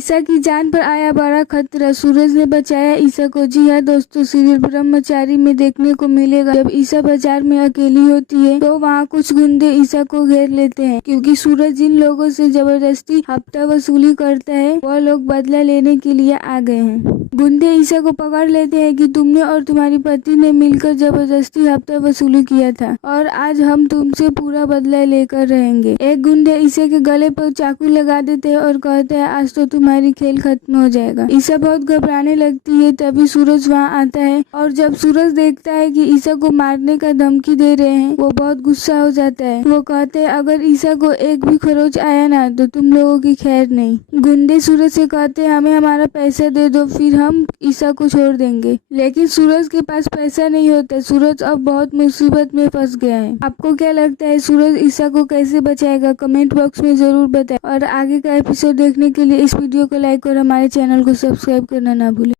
ईसा की जान पर आया बड़ा खतरा, सूरज ने बचाया ईसा को। जी हाँ दोस्तों, सीरियल ब्रह्मचारी में देखने को मिलेगा जब ईसा बाजार में अकेली होती है तो वहाँ कुछ गुंडे ईसा को घेर लेते हैं, क्योंकि सूरज जिन लोगों से जबरदस्ती हफ्ता वसूली करता है वह लोग बदला लेने के लिए आ गए हैं। गुंडे ईसा को पकड़ लेते हैं कि तुमने और तुम्हारी पति ने मिलकर जबरदस्ती हफ्ता वसूली किया था और आज हम तुमसे पूरा बदला लेकर रहेंगे। एक गुंडे ईसा के गले पर चाकू लगा देते हैं और कहते हैं आज तो तुम्हारी खेल खत्म हो जाएगा। ईसा बहुत घबराने लगती है, तभी सूरज वहाँ आता है और जब सूरज देखता है कि ईसा को मारने का धमकी दे रहे हैं वो बहुत गुस्सा हो जाता है। वो कहते हैं अगर ईसा को एक भी खरोच आया ना तो तुम लोगों की खैर नहीं। गुंडे सूरज से कहते हैं हमें हमारा पैसा दे दो फिर हम ईसा को छोड़ देंगे, लेकिन सूरज के पास पैसा नहीं होता। सूरज अब बहुत मुसीबत में फंस गया है। आपको क्या लगता है सूरज ईसा को कैसे बचाएगा? कमेंट बॉक्स में जरूर बताएं और आगे का एपिसोड देखने के लिए इस वीडियो को लाइक और हमारे चैनल को सब्सक्राइब करना ना भूलें।